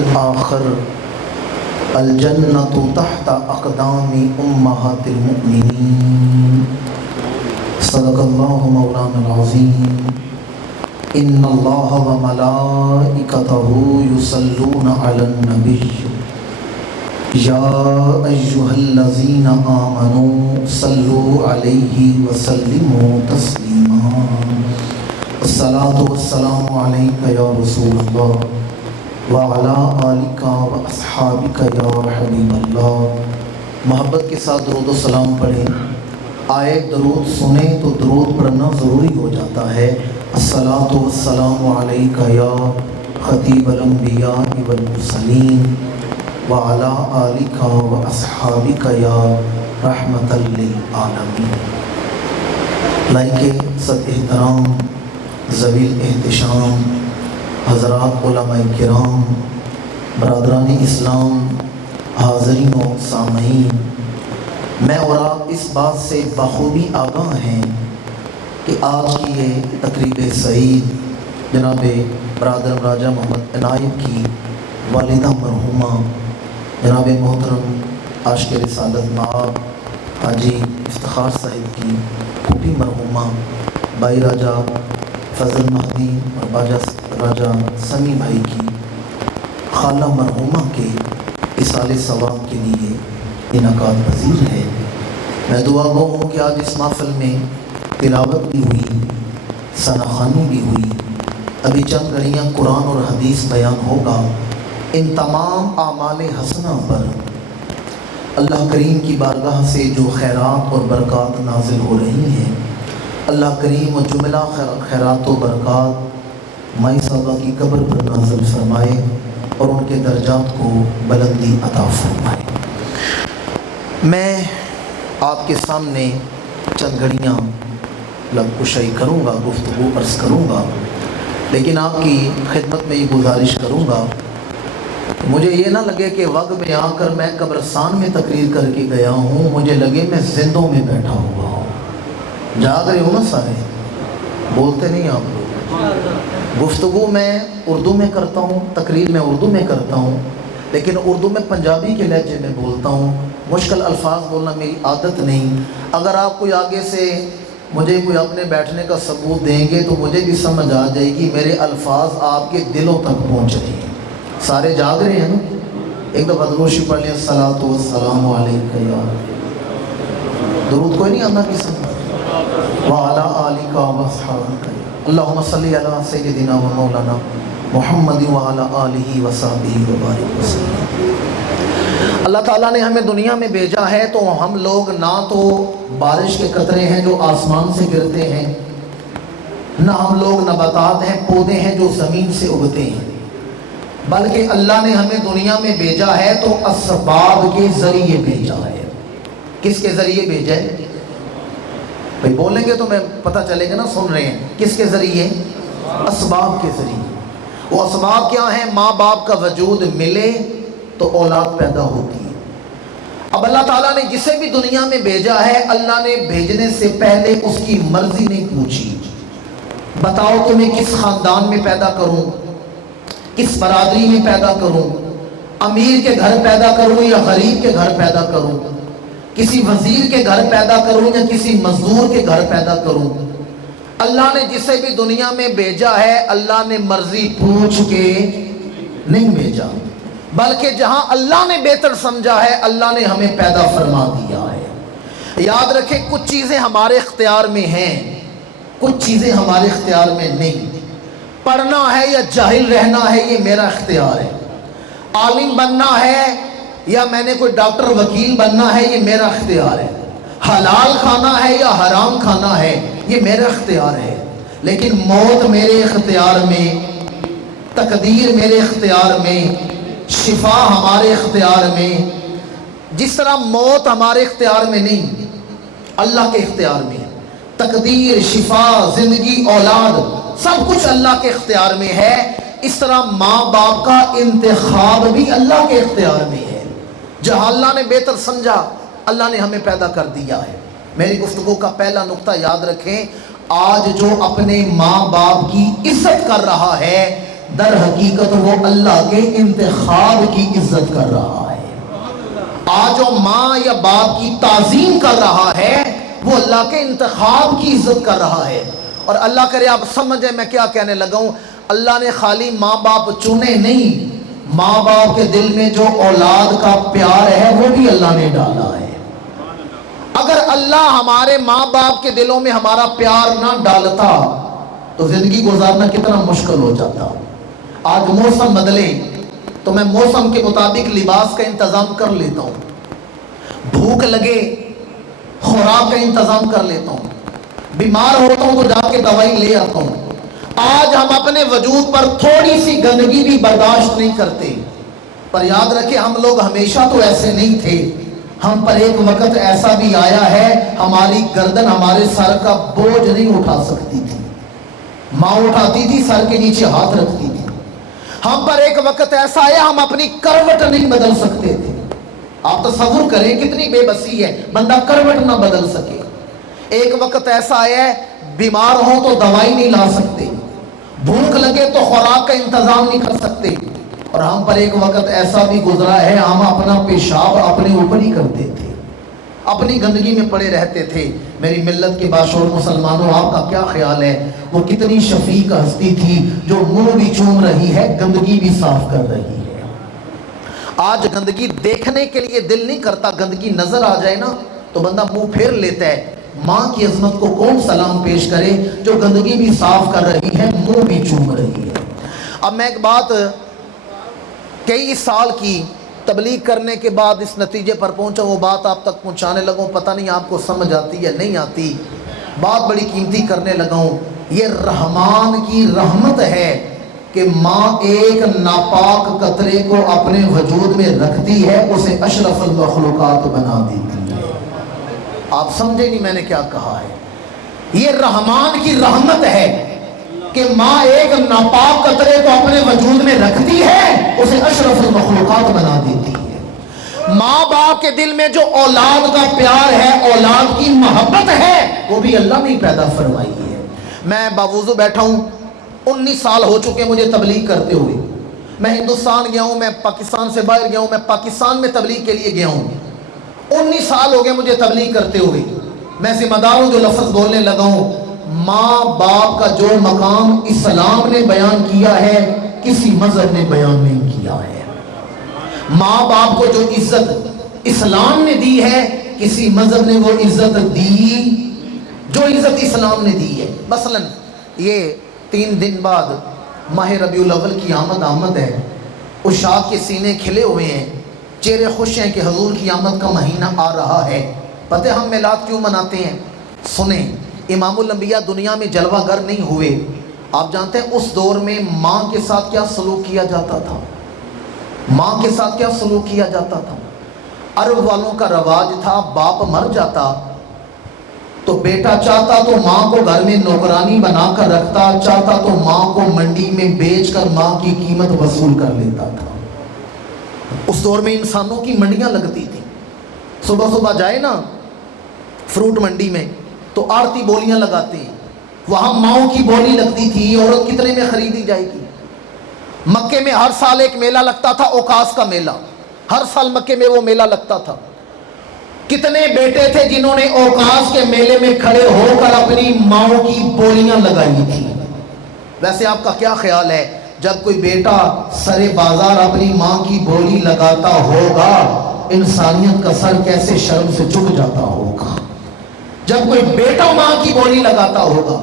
الآخر الجنة تحت اقدام امہات المؤمنین۔ صدق اللہ مولانا العظیم۔ ان اللہ وملائکتہ یصلون علی النبی یا ایہا الذین آمنوا صلوا علیہ وسلموا تسلیما۔ الصلاۃ والسلام علیک یا رسول اللہ وعلی آلک واصحابک یا حبیب اللہ۔ محبت کے ساتھ درود و سلام پڑھیں۔ آئے درود سنیں تو درود پڑھنا ضروری ہو جاتا ہے۔ الصلاۃ والسلام علیک یا خطیب الانبیاء والمرسلین وعلی آلک واصحابک یا رحمۃ للعالمین۔ لائق صد احترام ذویل احتشام حضرات علماء کرام، برادران اسلام، حاضرین و سامعین، میں اور آپ اس بات سے بخوبی آگاہ ہیں کہ آج کی یہ تقریب سعید جناب برادر راجہ محمد عنایت کی والدہ مرحومہ جناب محترم عاشق رسالت مآب حاجی افتخار صاحب کی پھوپھی مرحومہ بھائی راجہ فضل مہدی اور باجا راجہ سمی بھائی کی خالہ مرحومہ کے اصال ثواب کے لیے انعقاد پذیر ہے۔ میں دعا گو ہوں کہ آج اس محفل میں تلاوت بھی ہوئی، ثناخوانی بھی ہوئی، ابھی چند گھڑیاں قرآن اور حدیث بیان ہوگا۔ ان تمام اعمال حسنہ پر اللہ کریم کی بارگاہ سے جو خیرات اور برکات نازل ہو رہی ہیں، اللہ کریم و جملہ خیرات و برکات مائی صاحبہ کی قبر پر نازل فرمائے اور ان کے درجات کو بلندی عطا فرمائے۔ میں آپ کے سامنے چند گھڑیاں لب کشائی کروں گا، گفتگو عرض کروں گا، لیکن آپ کی خدمت میں یہ گزارش کروں گا، مجھے یہ نہ لگے کہ وقت میں آ کر میں قبرستان میں تقریر کر کے گیا ہوں، مجھے لگے میں زندوں میں بیٹھا ہوا ہوں۔ جاگ رہے ہو نا سارے؟ بولتے نہیں آپ لوگ۔ گفتگو میں اردو میں کرتا ہوں، تقریر میں اردو میں کرتا ہوں، لیکن اردو میں پنجابی کے لہجے میں بولتا ہوں۔ مشکل الفاظ بولنا میری عادت نہیں۔ اگر آپ کوئی آگے سے مجھے کوئی اپنے بیٹھنے کا ثبوت دیں گے تو مجھے بھی سمجھ آ جائے گی میرے الفاظ آپ کے دلوں تک پہنچ رہے ہیں۔ سارے جاگ رہے ہیں نا؟ ایک دفعہ دروشی پڑھ لیں، الصلاۃ والسلام علیک یا درود کوئی نہیں آنا کسی وعلی آلک واصحابک اللہم صلی علی سیدنا و مولانا محمد وعلی آلہ وصحبہ وبارک وسلم۔ اللہ تعالیٰ نے ہمیں دنیا میں بھیجا ہے تو ہم لوگ نہ تو بارش کے قطرے ہیں جو آسمان سے گرتے ہیں، نہ ہم لوگ نباتات ہیں، پودے ہیں جو زمین سے اگتے ہیں، بلکہ اللہ نے ہمیں دنیا میں بھیجا ہے تو اسباب کے ذریعے بھیجا ہے۔ کس کے ذریعے بھیجا ہے؟ بھئی بولیں گے تو میں پتہ چلے گا نا سن رہے ہیں۔ کس کے ذریعے؟ اسباب کے ذریعے۔ وہ اسباب کیا ہیں؟ ماں باپ کا وجود ملے تو اولاد پیدا ہوتی ہے۔ اب اللہ تعالیٰ نے جسے بھی دنیا میں بھیجا ہے، اللہ نے بھیجنے سے پہلے اس کی مرضی نہیں پوچھی۔ بتاؤ تمہیں کس خاندان میں پیدا کروں، کس برادری میں پیدا کروں، امیر کے گھر پیدا کروں یا غریب کے گھر پیدا کروں، کسی وزیر کے گھر پیدا کروں یا کسی مزدور کے گھر پیدا کروں۔ اللہ نے جسے بھی دنیا میں بھیجا ہے، اللہ نے مرضی پوچھ کے نہیں بھیجا، بلکہ جہاں اللہ نے بہتر سمجھا ہے اللہ نے ہمیں پیدا فرما دیا ہے۔ یاد رکھیں کچھ چیزیں ہمارے اختیار میں ہیں، کچھ چیزیں ہمارے اختیار میں نہیں۔ پڑھنا ہے یا جاہل رہنا ہے یہ میرا اختیار ہے، عالم بننا ہے یا میں نے کوئی ڈاکٹر وکیل بننا ہے یہ میرا اختیار ہے، حلال کھانا ہے یا حرام کھانا ہے یہ میرا اختیار ہے، لیکن موت میرے اختیار میں، تقدیر میرے اختیار میں، شفا ہمارے اختیار میں۔ جس طرح موت ہمارے اختیار میں نہیں، اللہ کے اختیار میں، تقدیر، شفا، زندگی، اولاد سب کچھ اللہ کے اختیار میں ہے، اس طرح ماں باپ کا انتخاب بھی اللہ کے اختیار میں ہے۔ جہاں اللہ نے بہتر سمجھا اللہ نے ہمیں پیدا کر دیا ہے۔ میری گفتگو کا پہلا نقطہ یاد رکھیں، آج جو اپنے ماں باپ کی عزت کر رہا ہے، در حقیقت وہ اللہ کے انتخاب کی عزت کر رہا ہے۔ آج جو ماں یا باپ کی تعظیم کر رہا ہے وہ اللہ کے انتخاب کی عزت کر رہا ہے۔ اور اللہ کرے آپ سمجھیں میں کیا کہنے لگا ہوں، اللہ نے خالی ماں باپ چنے نہیں، ماں باپ کے دل میں جو اولاد کا پیار ہے وہ بھی اللہ نے ڈالا ہے۔ اگر اللہ ہمارے ماں باپ کے دلوں میں ہمارا پیار نہ ڈالتا تو زندگی گزارنا کتنا مشکل ہو جاتا۔ آج موسم بدلے تو میں موسم کے مطابق لباس کا انتظام کر لیتا ہوں، بھوک لگے خوراک کا انتظام کر لیتا ہوں، بیمار ہوتا ہوں تو جا کے دوائی لے آتا ہوں۔ آج ہم اپنے وجود پر تھوڑی سی گندگی بھی برداشت نہیں کرتے، پر یاد رکھیں ہم لوگ ہمیشہ تو ایسے نہیں تھے۔ ہم پر ایک وقت ایسا بھی آیا ہے ہماری گردن ہمارے سر کا بوجھ نہیں اٹھا سکتی تھی، ماں اٹھاتی تھی، سر کے نیچے ہاتھ رکھتی تھی۔ ہم پر ایک وقت ایسا آیا ہم اپنی کروٹ نہیں بدل سکتے تھے۔ آپ تصور کریں کتنی بے بسی ہے، بندہ کروٹ نہ بدل سکے۔ ایک وقت ایسا آیا ہے بیمار ہو تو دوائی نہیں لا سکتے، بھوک لگے تو خوراک کا انتظام نہیں کر سکتے۔ اور ہم پر ایک وقت ایسا بھی گزرا ہے ہم اپنا پیشاب اپنے اوپر ہی کرتے تھے، اپنی گندگی میں پڑے رہتے تھے۔ میری ملت کے باشعور مسلمانوں، آپ کا کیا خیال ہے وہ کتنی شفیق ہستی تھی جو منہ بھی چوم رہی ہے، گندگی بھی صاف کر رہی ہے۔ آج گندگی دیکھنے کے لیے دل نہیں کرتا، گندگی نظر آ جائے نا تو بندہ منہ پھیر لیتا ہے۔ ماں کی عظمت کو کون سلام پیش کرے جو گندگی بھی صاف کر رہی ہے، منہ بھی چوم رہی ہے۔ اب میں ایک بات کئی سال کی تبلیغ کرنے کے بعد اس نتیجے پر پہنچا، وہ بات آپ تک پہنچانے لگا ہوں، پتہ نہیں آپ کو سمجھ آتی یا نہیں آتی، بات بڑی قیمتی کرنے لگا ہوں۔ یہ رحمان کی رحمت ہے کہ ماں ایک ناپاک قطرے کو اپنے وجود میں رکھتی ہے، اسے اشرف المخلوقات بنا دیتی ہے۔ آپ سمجھے نہیں میں نے کیا کہا ہے؟ یہ رحمان کی رحمت ہے کہ ماں ایک ناپاک قطرے کو اپنے وجود میں رکھتی ہے، اسے اشرف المخلوقات بنا دیتی ہے۔ ماں باپ کے دل میں جو اولاد کا پیار ہے، اولاد کی محبت ہے، وہ بھی اللہ نے پیدا فرمائی ہے۔ میں باوضو بیٹھا ہوں، 19 سال ہو چکے مجھے تبلیغ کرتے ہوئے۔ میں ہندوستان گیا ہوں، میں پاکستان سے باہر گیا ہوں، میں پاکستان میں تبلیغ کے لیے گیا ہوں۔ 19 سال ہو گئے مجھے تبلیغ کرتے ہوئے۔ میں ذمہ دار ہوں جو لفظ بولنے لگا ہوں۔ ماں باپ کا جو مقام اسلام نے بیان کیا ہے کسی مذہب نے بیان نہیں کیا ہے۔ ماں باپ کو جو عزت اسلام نے دی ہے کسی مذہب نے وہ عزت دی جو عزت اسلام نے دی ہے۔ مثلا یہ 3 دن بعد ماہ ربیع الاول کی آمد ہے، عشاق کے سینے کھلے ہوئے ہیں، چہرے خوش ہیں کہ حضور کی آمد کا مہینہ آ رہا ہے۔ پتہ ہم میلاد کیوں مناتے ہیں؟ سنیں، امام الانبیاء دنیا میں جلوہ گر نہیں ہوئے۔ آپ جانتے ہیں اس دور میں ماں کے ساتھ کیا سلوک کیا جاتا تھا؟ ماں کے ساتھ کیا سلوک کیا جاتا تھا؟ عرب والوں کا رواج تھا باپ مر جاتا تو بیٹا چاہتا تو ماں کو گھر میں نوکرانی بنا کر رکھتا، چاہتا تو ماں کو منڈی میں بیچ کر ماں کی قیمت وصول کر لیتا تھا۔ اس دور میں انسانوں کی منڈیاں لگتی تھیں، صبح صبح جائے نا فروٹ منڈی میں تو آرتی بولیاں لگاتے ہیں، وہاں ماؤں کی بولی لگتی تھی، عورت کتنے میں خریدی جائے گی۔ مکے میں ہر سال ایک میلہ لگتا تھا، اوقاس کا میلہ، ہر سال مکے میں وہ میلہ لگتا تھا۔ کتنے بیٹے تھے جنہوں نے اوقاس کے میلے میں کھڑے ہو کر اپنی ماؤں کی بولیاں لگائی تھی۔ ویسے آپ کا کیا خیال ہے جب کوئی بیٹا سرے بازار اپنی ماں کی بولی لگاتا ہوگا انسانیت کا سر کیسے شرم سے جھک جاتا ہوگا؟ جب کوئی بیٹا ماں کی بولی لگاتا ہوگا،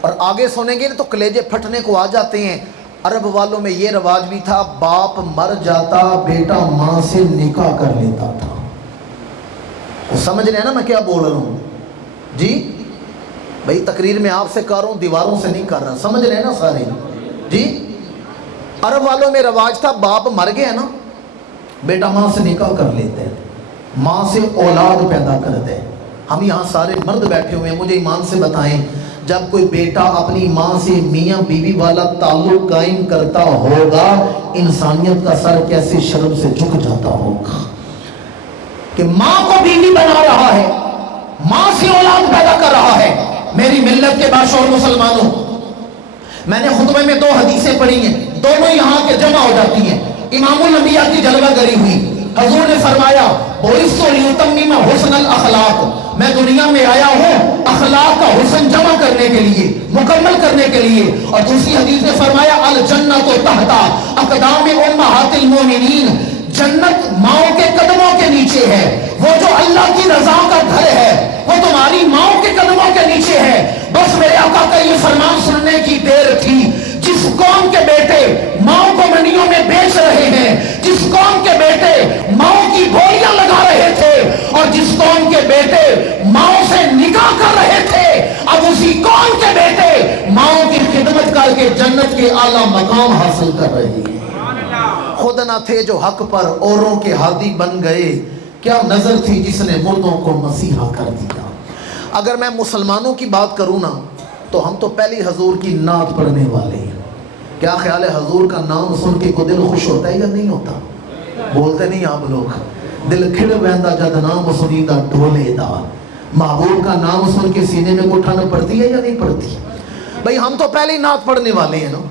اور آگے سنیں گے تو کلیجے پھٹنے کو آ جاتے ہیں۔ عرب والوں میں یہ رواج بھی تھا باپ مر جاتا بیٹا ماں سے نکاح کر لیتا تھا۔ وہ سمجھ رہے ہیں نا میں کیا بول رہا ہوں؟ جی بھائی تقریر میں آپ سے کر رہا ہوں، دیواروں سے نہیں کر رہا، سمجھ رہے ہیں نا سارے؟ جی عرب والوں میں رواج تھا باپ مر گیا نا بیٹا ماں سے نکاح کر لیتے ہیں، ماں سے اولاد پیدا کرتے ہیں۔ ہم یہاں سارے مرد بیٹھے ہوئے ہیں، مجھے ایمان سے بتائیں جب کوئی بیٹا اپنی ماں سے میاں بیوی والا تعلق قائم کرتا ہوگا انسانیت کا سر کیسے شرم سے جھک جاتا ہوگا کہ ماں کو بیوی بنا رہا ہے، ماں سے اولاد پیدا کر رہا ہے۔ میری ملت کے باشعور مسلمانوں، میں نے خطبے میں 2 حدیثیں پڑھی ہیں، دونوں یہاں کے جمع ہو جاتی ہیں۔ امام الانبیاء کی جلوہ گری ہوئی، حضور نے فرمایا بعثت لیتمم حسن الاخلاق، میں دنیا میں آیا ہوں اخلاق کا حسن جمع کرنے کے لیے، مکمل کرنے کے لیے۔ اور دوسری حدیث میں فرمایا الجنت تحت اقدام امہات المومنین، جنت ماؤں کے قدموں کے نیچے ہے۔ وہ جو اللہ کی رضا کا گھر ہے وہ تمہاری ماؤں کے قدموں کے نیچے ہے۔ بس میرے آقا کا یہ فرمان سننے کی دیر تھی۔ جس قوم کے بیٹے ماؤں کو منڈیوں میں بیچ رہے ہیں، جس قوم کے بیٹے ماؤں کی بولیاں لگا رہے تھے، اور جس قوم کے بیٹے ماؤں سے نکاح کر رہے تھے، اب اسی قوم کے بیٹے ماؤں کی خدمت کر کے جنت کے اعلیٰ مقام حاصل کر رہے ہیں۔ خود نہ تھے جو حق پر اوروں کے ہادی بن گئے، کیا نظر تھی جس نے مردوں کو مسیحا کر دیا۔ اگر میں مسلمانوں کی بات کروں نا تو ہم تو پہلی حضور کی نعت پڑھنے والے ہیں۔ کیا خیال ہے حضور کا نام سن کے کو دل خوش ہوتا ہے یا نہیں ہوتا؟ بولتے نہیں آپ لوگ؟ دل کھڑ ویندا جد نام سنیدا ڈھولے دا، محبوب کا نام سن کے سینے میں کو ٹھنڈ پڑتی ہے یا نہیں پڑتی؟ بھئی ہم تو پہلی نعت پڑھنے والے ہیں نا،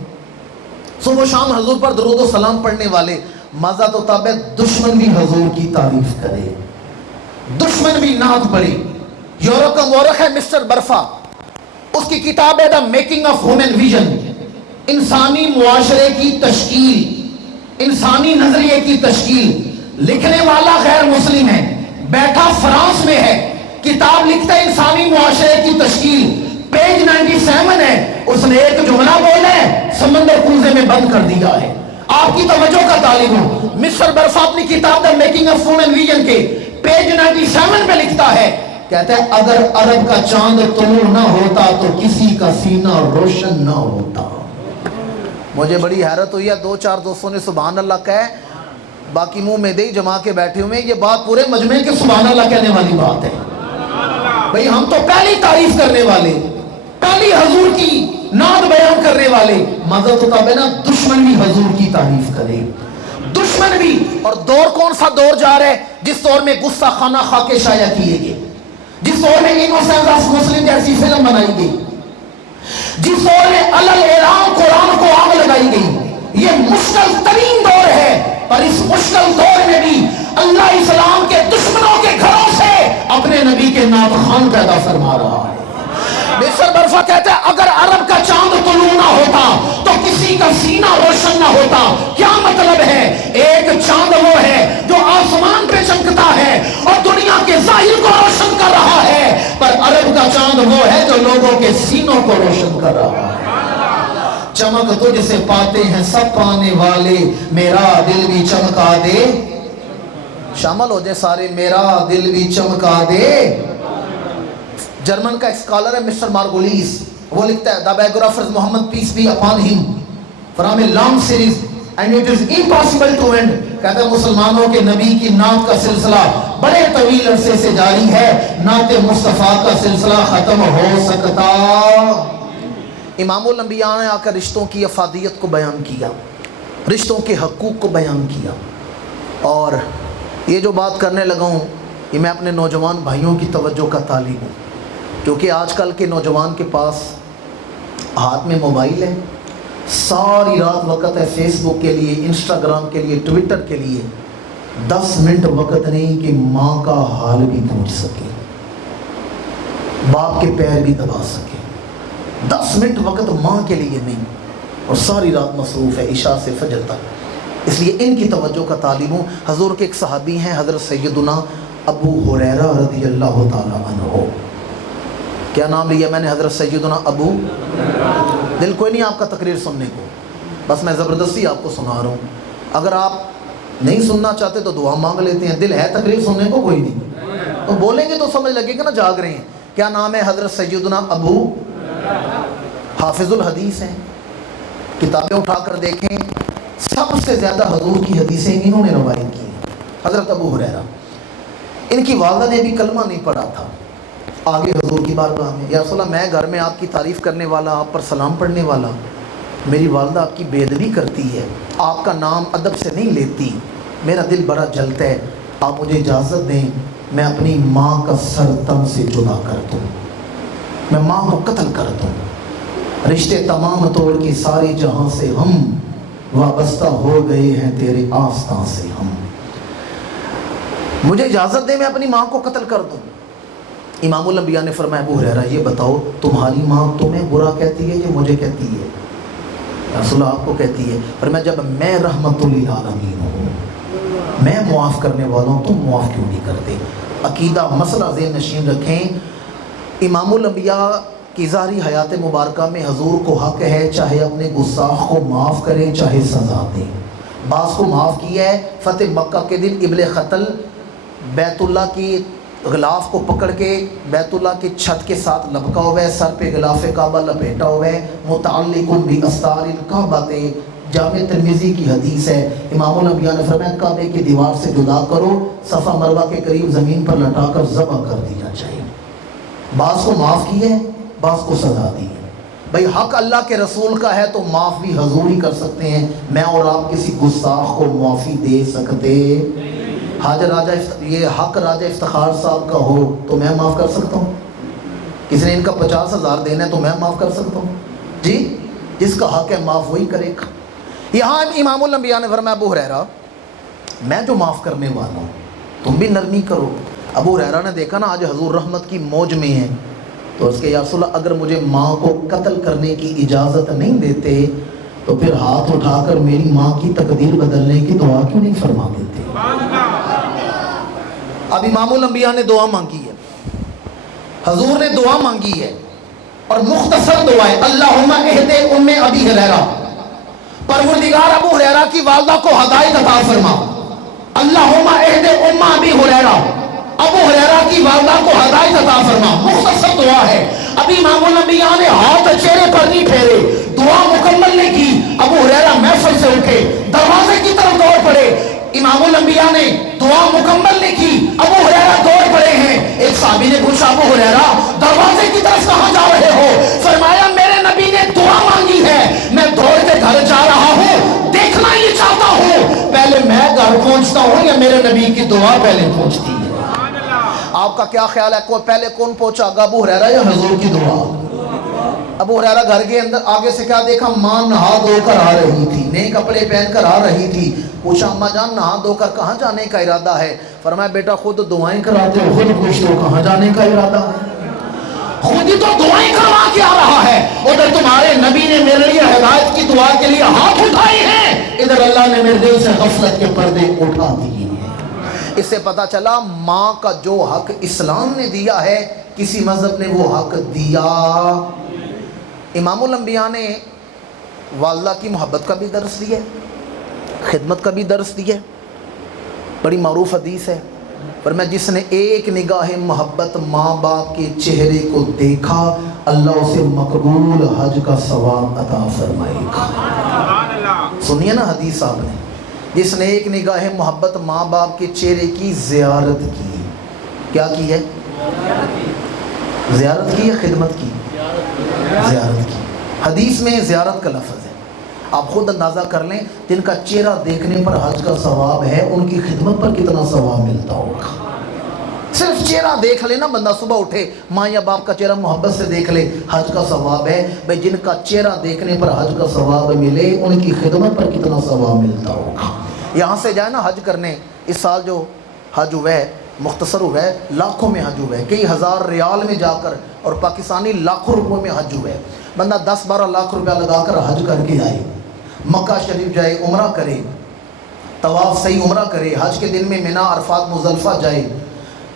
صبح و شام حضور پر درود و سلام پڑھنے والے۔ مزہ تو تب ہے دشمن بھی حضور کی تعریف کرے، دشمن بھی نعت پڑھے۔ یورپ کا مورخ ہے مسٹر برفا، اس کی کتاب ہے the making of human vision, انسانی معاشرے کی تشکیل، انسانی نظریے کی تشکیل۔ لکھنے والا غیر مسلم ہے، بیٹھا فرانس میں ہے، کتاب لکھتا ہے انسانی معاشرے کی تشکیل، پیج 97 ہے۔ اس نے ایک جملہ بولا ہے، سمندر کوزے میں بند کر دیا ہے۔ آپ کی توجہ کا طالب ہوں، مسٹر برفا اپنی کتاب the making of human vision کے پیج 97 پہ لکھتا ہے، کہتا ہے اگر عرب کا چاند طلوع نہ ہوتا تو کسی کا سینہ روشن نہ ہوتا۔ مجھے بڑی حیرت ہوئی ہے، 2-4 دوستوں نے سبحان اللہ کہا، باقی منہ میں دے جما کے بیٹھے ہوئے، یہ بات پورے مجمع کے سبحان اللہ کہنے والی بات ہے۔ بھئی ہم تو پہلی تعریف کرنے والے، پہلی حضور کی نعت بیان کرنے والے۔ مزہ تو تب ہے نا دشمن بھی حضور کی تعریف کرے، دشمن بھی۔ اور دور کون سا دور جا رہا ہے؟ جس دور میں غصہ خانہ خاکے شائع کیے گئے، جس دور میں انوسینٹ آف مسلم جیسی فلم بنائی گئی، جس دور میں علل اعلان قرآن کو آگ لگائی گئی۔ یہ مشکل ترین دور ہے، پر اس مشکل دور میں بھی اللہ اسلام کے دشمنوں کے گھروں سے اپنے نبی کے نعت خوان پیدا فرما رہا ہے۔ مسٹر برفا کہتا ہے اگر عرب کا چاند طلوع نہ ہوتا تو کسی کا سینہ روشن نہ ہوتا۔ کیا مطلب ہے؟ ایک چاند وہ ہے جو آسمان پہ چمکتا ہے اور دنیا کے ظاہر کو روشن کر رہا ہے، پر عرب کا چاند وہ ہے جو لوگوں کے سینوں کو روشن کر رہا ہے۔ چمک تجھ سے پاتے ہیں سب پانے والے، میرا دل بھی چمکا دے۔ شامل ہو جائے سارے، میرا دل بھی چمکا دے۔ جرمن کا ایک اسکالر ہے مسٹر مارگولیس، وہ لکھتا ہے the biographers Muhammad peace be upon him from a long series and it is impossible to end. کہتا ہے مسلمانوں کے نبی کی نعت کا سلسلہ بڑے طویل عرصے سے جاری ہے، نعت مصطفیٰ کا سلسلہ ختم ہو سکتا۔ امام الانبیاء نے آ کر رشتوں کی افادیت کو بیان کیا، رشتوں کے حقوق کو بیان کیا۔ اور یہ جو بات کرنے لگا ہوں یہ میں اپنے نوجوان بھائیوں کی توجہ کا طالب ہوں، کیونکہ آج کل کے نوجوان کے پاس ہاتھ میں موبائل ہے، ساری رات وقت ہے فیس بک کے لیے، انسٹاگرام کے لیے، ٹویٹر کے لیے، 10 منٹ وقت نہیں کہ ماں کا حال بھی پوچھ سکے، باپ کے پیر بھی دبا سکے۔ 10 منٹ وقت ماں کے لیے نہیں، اور ساری رات مصروف ہے عشاء سے فجر تک۔ اس لیے ان کی توجہ کا طالب ہوں۔ حضور کے ایک صحابی ہیں حضرت سیدنا ابو ہریرہ رضی اللہ تعالیٰ عنہ۔ کیا نام لیا میں نے؟ حضرت سیدنا ابو۔ دل کوئی نہیں آپ کا تقریر سننے کو، بس میں زبردستی آپ کو سنا رہا ہوں۔ اگر آپ نہیں سننا چاہتے تو دعا مانگ لیتے ہیں، دل ہے تقریر سننے کو کوئی نہیں، تو بولیں گے تو سمجھ لگے گا نا جاگ رہے ہیں۔ کیا نام ہے؟ حضرت سیدنا ابو، حافظ الحدیث ہیں، کتابیں اٹھا کر دیکھیں، سب سے زیادہ حضور کی حدیثیں انہوں نے روایت کی۔ حضرت ابو ہریرہ، ان کی والدہ نے بھی کلمہ نہیں پڑھا تھا، آگے حضور کی بارگاہ میں، یا رسول اللہ میں گھر میں آپ کی تعریف کرنے والا، آپ پر سلام پڑھنے والا، میری والدہ آپ کی بے ادبی کرتی ہے، آپ کا نام ادب سے نہیں لیتی، میرا دل بڑا جلتا ہے، آپ مجھے اجازت دیں میں اپنی ماں کا سر تن سے جدا کر دوں، میں ماں کو قتل کر دوں۔ رشتے تمام توڑ کے سارے جہاں سے ہم وابستہ ہو گئے ہیں تیرے آستاں سے ہم. مجھے اجازت دے میں اپنی ماں کو قتل کر دوں. امام الانبیاء نے فرمایا ابو ہریرہ یہ بتاؤ تمہاری ماں تمہیں برا کہتی ہے کہ مجھے کہتی ہے؟ رسول اللہ آپ کو کہتی ہے. فرمایا جب میں رحمت للعالمین ہوں، میں معاف کرنے والا ہوں، تم معاف کیوں نہیں کرتے؟ عقیدہ مسئلہ ذہن نشین رکھیں. امام الانبیاء کی ظاہری حیات مبارکہ میں حضور کو حق ہے چاہے اپنے گستاخ کو معاف کریں چاہے سزا دیں. بعض کو معاف کیا ہے. فتح مکہ کے دن ابن خطل بیت اللہ کی غلاف کو پکڑ کے بیت اللہ کی چھت کے ساتھ لپکا ہوا ہے، سر پہ غلاف کعبہ لپیٹا ہوا ہے، متعلق باستار الکعبہ، جامع ترمذی کی حدیث ہے. امام الانبیاء نے فرمایا کعبے کی دیوار سے جدا کرو، صفا مروہ کے قریب زمین پر لٹا کر ذبح کر دیا جائے. بعض کو معاف کیا ہے، بعض کو سزا دی ہے. بھئی حق اللہ کے رسول کا ہے تو معاف بھی حضور ہی کر سکتے ہیں. میں اور آپ کسی گستاخ کو معافی دے سکتے؟ حاجر راجہ یہ حق راجہ افتخار صاحب کا ہو تو میں معاف کر سکتا ہوں؟ کسی نے ان کا 50,000 دینا ہے تو میں معاف کر سکتا ہوں؟ جی جس کا حق ہے معاف وہی کرے گا. یہاں امام الانبیاء نے فرمایا ابو ہریرہ میں جو معاف کرنے والا ہوں تم بھی نرمی کرو. ابو ہریرہ نے دیکھا نا آج حضور رحمت کی موج میں ہیں تو اس کے یا رسول اللہ اگر مجھے ماں کو قتل کرنے کی اجازت نہیں دیتے تو پھر ہاتھ اٹھا کر میری ماں کی تقدیر بدلنے کی دعا کیوں نہیں فرما دیتے؟ اب امام الانبیاء نے دعا مانگی ہے، حضور نے دعا مانگی ہے اور مختصر دعا ہے. اللہم اہد ام ابی ہریرہ، پروردگار ابو ہریرہ کی والدہ کو ہدایت عطا فرما. اللہم اہد ام ابی ہریرہ، ابو ہریرہ کی والدہ کو ہدایت عطا فرما. مختصر دعا ہے. ابھی امام الانبیاء نے ہاتھ چہرے پر نہیں پھیرے، دعا مکمل نہیں کی. ابو ہریرہ محفل سے اٹھے، دروازے کی طرف دوڑ پڑے. امام الانبیاء نے دعا مکمل نہیں کی، ابو ہریرہ دوڑ پڑے ہیں. ایک صحابی نے پوچھا ابو ہریرہ دروازے کی طرف کہاں جا رہے ہو؟ فرمایا میرے نبی نے دعا مانگی ہے، میں دوڑ کے گھر جا رہا ہوں، دیکھنا یہ چاہتا ہوں پہلے میں گھر پہنچتا ہوں یا میرے نبی کی دعا پہلے پہنچتی ہے. آپ کا کیا خیال ہے پہلے کون پہنچا گا، ابو ہریرہ یا حضور کی دعا؟ ابو ہریرہ گھر کے اندر آگے سے کیا دیکھا؟ ماں نہا دھو کر آ رہی تھی، نئے کپڑے پہن کر آ رہی تھی. پوچھا اماں جان نہا دھو کر کہاں جانے کا ارادہ ہے؟ فرمایا بیٹا خود دعائیں کراتے ہو، خود پوچھتے ہو کہاں جانے کا ارادہ ہے؟ خود ہی تو دعائیں کروا کے آ رہا ہے. ادھر تمہارے نبی نے میرے لیے ہدایت کی دعا کے لیے ہاتھ اٹھائے ہیں، ادھر اللہ نے میرے دل سے غفلت کے پردے اٹھا دیے ہیں. اس سے پتا چلا ماں کا جو حق اسلام نے دیا ہے کسی مذہب نے وہ حق دیا. امام الانبیاء نے والدہ کی محبت کا بھی درس دیا، خدمت کا بھی درس دیا. بڑی معروف حدیث ہے، فرمایا جس نے ایک نگاہ محبت ماں باپ کے چہرے کو دیکھا اللہ اسے مقبول حج کا ثواب عطا فرمائے گا. سنیے نا حدیث صاحب نے، جس نے ایک نگاہ محبت ماں باپ کے چہرے کی زیارت کی. کیا کی ہے؟ زیارت کی یا خدمت کی؟ زیارت کی. حدیث میں زیارت کا لفظ ہے. آپ خود اندازہ کر لیں جن کا چہرہ دیکھنے پر حج کا ثواب ہے ان کی خدمت پر کتنا ثواب ملتا ہوگا. صرف چہرہ دیکھ لے نا بندہ، صبح اٹھے ماں یا باپ کا چہرہ محبت سے دیکھ لے حج کا ثواب ہے. بھائی جن کا چہرہ دیکھنے پر حج کا ثواب ملے ان کی خدمت پر کتنا ثواب ملتا ہوگا. یہاں سے جائے نا حج کرنے، اس سال جو حج ہوا ہے مختصر ہوا ہے، لاکھوں میں حج ہوا ہے، کئی ہزار ریال میں جا کر، اور پاکستانی لاکھوں روپے میں حج ہوا ہے. بندہ 10-12 لاکھ روپیہ لگا کر حج کر کے آئے، مکہ شریف جائے، عمرہ کرے، طواف صحیح عمرہ کرے، حج کے دن میں منی عرفات مزدلفہ جائے،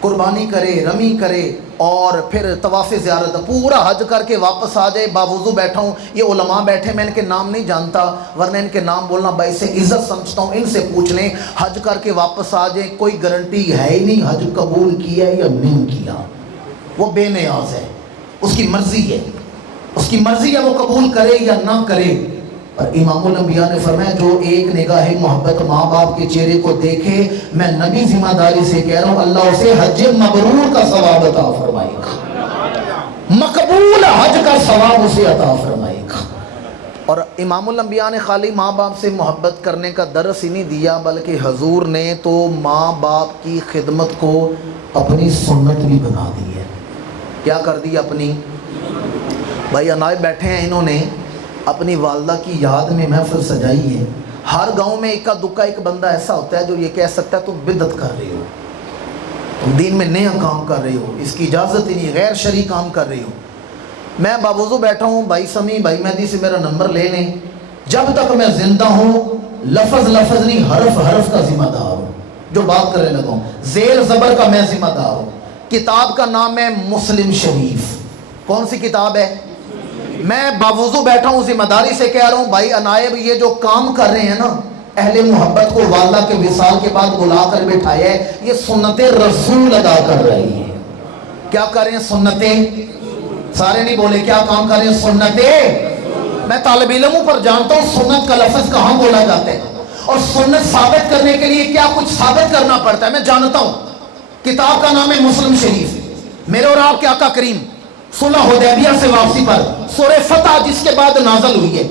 قربانی کرے، رمی کرے، اور پھر طواف زیارت پورا حج کر کے واپس آ جائے. باوضو بیٹھا ہوں، یہ علماء بیٹھے میں ان کے نام نہیں جانتا ورنہ ان کے نام بولنا باعث عزت سمجھتا ہوں، ان سے پوچھ لیں حج کر کے واپس آ جائیں، کوئی گارنٹی ہے ہی نہیں حج قبول کیا یا نہیں کیا. وہ بے نیاز ہے، اس کی مرضی ہے، اس کی مرضی ہے وہ قبول کرے یا نہ کرے. اور امام الانبیاء نے فرمایا جو ایک نگاہ محبت ماں باپ کے چہرے کو دیکھے، میں نبی ذمہ داری سے کہہ رہا ہوں اللہ اسے حج مبرور کا ثواب عطا فرمائے گا، مقبول حج کا ثواب اسے عطا فرمائے گا. اور امام الانبیاء نے خالی ماں باپ سے محبت کرنے کا درس ہی نہیں دیا بلکہ حضور نے تو ماں باپ کی خدمت کو اپنی سنت بھی بنا دی ہے. کیا کر دی؟ اپنی. بھائی انائب بیٹھے ہیں، انہوں نے اپنی والدہ کی یاد میں محفل سجائی ہے۔ ہر گاؤں میں اکا دکا ایک بندہ ایسا ہوتا ہے جو یہ کہہ سکتا ہے تم بدعت کر رہے ہو، تم دین میں نیا کام کر رہے ہو، اس کی اجازت ہی نہیں، غیر شرعی کام کر رہے ہو۔ میں باوضو بیٹھا ہوں، بھائی سمیع بھائی مہدی سے میرا نمبر لے لیں، جب تک میں زندہ ہوں لفظ لفظ نہیں حرف حرف کا ذمہ دار ہوں، جو بات کرنے لگا ہوں زیر زبر کا میں ذمہ دار ہوں۔ کتاب کا نام ہے مسلم شریف۔ کون سی کتاب ہے؟ میں باوضو بیٹھا ہوں، ذمہ داری سے کہہ رہا ہوں بھائی انائب یہ جو کام کر رہے ہیں نا، اہل محبت کو والدہ کے وصال کے بعد بلا کر بٹھایا ہے، یہ سنت رسول ادا کر رہی ہیں۔ کیا کر رہے ہیں؟ سنتیں، سارے نہیں بولے کیا کام کر رہے ہیں؟ سنتیں۔ میں طالب علموں پر جانتا ہوں سنت کا لفظ کہاں بولا جاتا ہے، اور سنت ثابت کرنے کے لیے کیا کچھ ثابت کرنا پڑتا ہے میں جانتا ہوں۔ کتاب کا نام ہے مسلم شریف۔ میرے اور آپ کے آقا کریم صلح حدیبیہ سے واپسی پر سورہ فتح جس کے بعد نازل ہوئی ہے،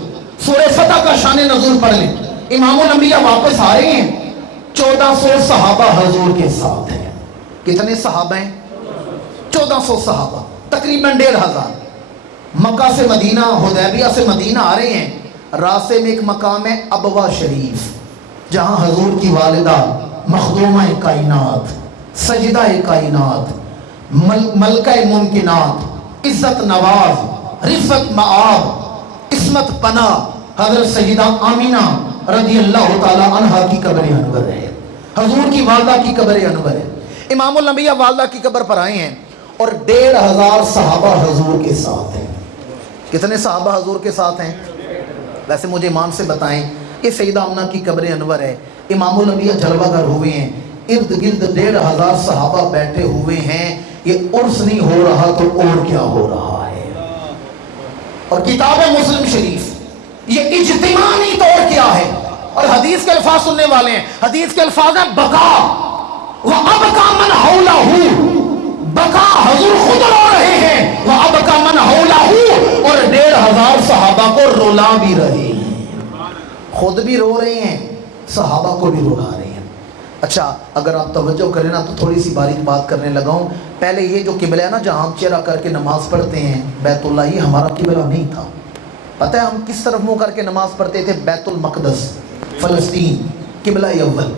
سورہ فتح کا شان نزول پڑھ لیں۔ امام الانبیاء واپس آ رہے ہیں، 1400 صحابہ حضور کے ساتھ ہیں۔ کتنے صحابہ ہیں؟ 1400 صحابہ، تقریباً 1500۔ مکہ سے مدینہ، حدیبیہ سے مدینہ آ رہے ہیں۔ راستے میں ایک مقام ہے ابوا شریف، جہاں حضور کی والدہ مخدومہ کائنات، سجدہ کائنات، ملکہ ممکنات، عزت نواز، رفت معاب، عصمت پناہ حضرت سیدہ آمینہ رضی اللہ تعالی عنہا کی قبر انور ہے، حضور کی والدہ کی قبر انور ہے۔ امام الانبیاء والدہ کی قبر پر آئے ہیں اور 1500 صحابہ حضور کے ساتھ ہیں۔ کتنے صحابہ حضور کے ساتھ ہیں؟ ویسے مجھے ایمان سے بتائیں، یہ سیدہ آمنہ کی قبر انور ہے، امام الانبیاء جلوہ گر ہوئے ہیں، ارد گرد 1500 صحابہ بیٹھے ہوئے ہیں، یہ عرس نہیں ہو رہا تو اور کیا ہو رہا ہے؟ اور کتاب مسلم شریف یہ اجتماعی طور کیا ہے؟ اور حدیث کے الفاظ سننے والے ہیں، حدیث کے الفاظ ہیں بکا وَأَبْكَى مَنْ حَوْلَهُ، بکا حضور خود رو رہے ہیں، وَأَبْكَى مَنْ حَوْلَهُ، اور 1500 صحابہ کو رولا بھی رہے ہیں، خود بھی رو رہے ہیں، صحابہ کو بھی رولا رہے ہیں۔ اچھا اگر آپ توجہ کریں نا تو تھوڑی سی باریک بات کرنے لگا ہوں۔ پہلے یہ جو قبلہ ہے نا جہاں ہم چہرہ کر کے نماز پڑھتے ہیں، بیت اللہ، یہ ہمارا قبلہ نہیں تھا۔ پتہ ہے ہم کس طرف منہ کر کے نماز پڑھتے تھے؟ بیت المقدس، فلسطین، قبلہ اول۔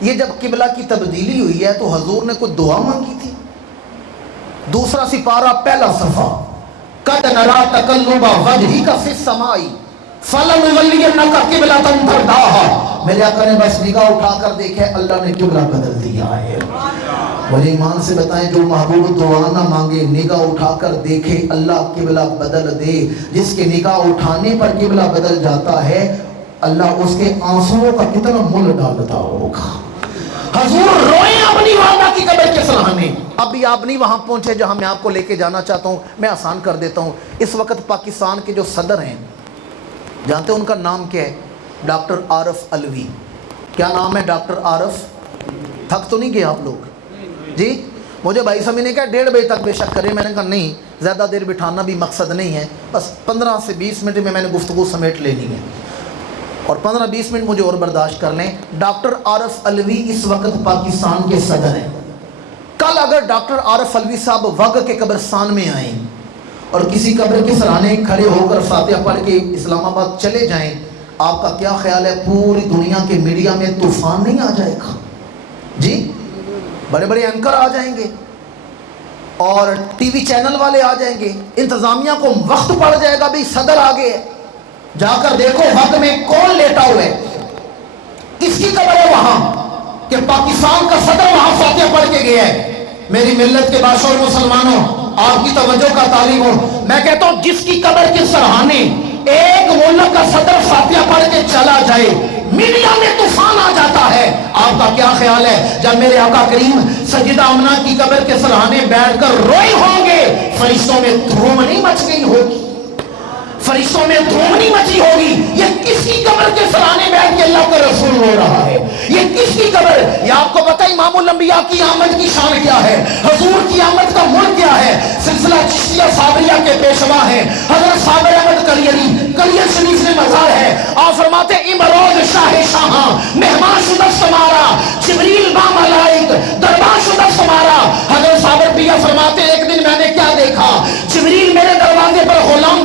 یہ جب قبلہ کی تبدیلی ہوئی ہے تو حضور نے کوئی دعا مانگی تھی؟ دوسرا سپارہ پہلا صفحہ، قد نرا تقلب وجہک فی السماء فلنولینک قبلۃ ترضاها، میرے آقا نے بس نگاہ اٹھا کر دیکھے اللہ نے قبلہ بدل دیا ہے۔ مجھے ایمان سے بتائیں جو محبوب دعا نہ مانگے، نگاہ اٹھا کر دیکھے اللہ قبلہ بدل دے، جس کے نگاہ اٹھانے پر قبلہ بدل جاتا ہے اللہ اس کے آنسوؤں کا کتنا مل ڈالتا ہوگا۔ حضور روئے اپنی والدہ کی قبر کے سراہنے۔ اب بھی آپ نہیں وہاں پہنچے جہاں میں آپ کو لے کے جانا چاہتا ہوں، میں آسان کر دیتا ہوں۔ اس وقت پاکستان کے جو صدر ہیں، جانتے ہیں ان کا نام کیا ہے؟ ڈاکٹر عارف علوی۔ کیا نام ہے ڈاکٹر عارف؟ تھک تو نہیں گئے آپ لوگ؟ جی مجھے بھائی سمیع نے کہا 1:30 بجے تک بے شک کرے، میں نے کہا نہیں، زیادہ دیر بٹھانا بھی مقصد نہیں ہے، بس 15 سے 20 منٹ میں نے گفتگو سمیٹ لینی ہے، اور 15-20 منٹ مجھے اور برداشت کر لیں۔ ڈاکٹر عارف علوی اس وقت پاکستان کے صدر ہیں۔ کل اگر ڈاکٹر عارف علوی صاحب وگ کے قبرستان میں آئیں اور کسی قبر کے سرانے کھڑے ہو کر فاتحہ پڑھ کے اسلام آباد چلے جائیں، آپ کا کیا خیال ہے پوری دنیا کے میڈیا میں طوفان نہیں آ جائے گا؟ جی بڑے بڑے اینکر آ جائیں گے اور ٹی وی چینل والے آ جائیں گے، انتظامیہ کو وقت پڑ جائے گا بھی صدر آگے ہے، جا کر دیکھو وقت میں کون لیٹا ہوا ہے، کس کی قبر ہے وہاں کہ پاکستان کا صدر وہاں فاتحہ پڑھ کے گیا ہے۔ میری ملت کے باشور مسلمانوں آپ کی توجہ کا طالب ہوں، میں کہتا ہوں جس کی قبر کے سرہانے ایک ملک کا صدر فاتحہ پڑھ کے چلا جائے میڈیا میں طوفان آ جاتا ہے۔ آپ کا کیا خیال ہے جب میرے آقا کریم سیدہ آمنہ کی قبر کے سرہانے بیٹھ کر روئے ہوں گے، فرشتوں میں دھوم نہیں مچ گئی ہوگی؟ فرشتوں میں دھوم نہیں مچی ہوگی؟ یہ کس کی قبر کے سرانے بیٹھ کے اللہ کا رسول ہو رہا ہے؟ یہ کس کی قبر؟ یہ آپ کو پتہ ہے امام الانبیاء کی آمد کی شان کیا ہے؟ حضور کی آمد کا ملک کیا ہے؟ سلسلہ چشتیہ صابریہ کے پیشوا ہیں حضرت صابر احمد کلیری، کلیل شریف میں مزار ہے۔ آپ فرماتے امروز شاہ شاہاں مہمان شدہ سمارا، جبریل با ملائک دربار شدہ سمارا۔ حضرت صابر پیا فرماتے ایک دن میں نے کیا دیکھا، جبریل میرے دروازے پر غلام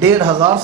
1500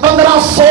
1500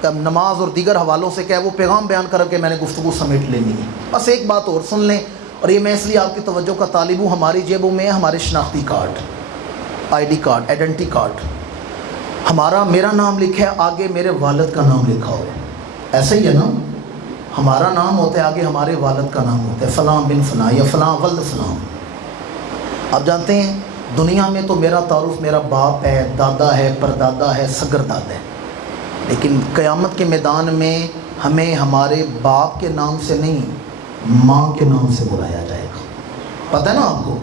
کہ نماز اور دیگر حوالوں سے کیا ہے وہ پیغام بیان کر کے میں نے گفتگو سمیٹ لینی ہے۔ بس ایک بات اور سن لیں، اور یہ میں اس لیے آپ کی توجہ کا طالب ہوں، ہماری جیبوں میں ہے ہمارے شناختی card, I D card, identity card, میرا نام لکھا ہے، آگے میرے والد کا نام لکھا ہوا ہے، ایسا ہی ہے نا؟ ہمارا نام ہوتا ہے، آگے ہمارے والد کا نام ہوتا ہے، فلاں بن فلاں یا فلاں ولد فلاں۔ آپ جانتے ہیں دنیا میں تو میرا تعارف میرا باپ ہے، دادا ہے، پردادا ہے، سگر دادا ہے، لیکن قیامت کے میدان میں ہمیں ہمارے باپ کے نام سے نہیں، ماں کے نام سے بلایا جائے گا۔ پتہ ہے نا آپ کو؟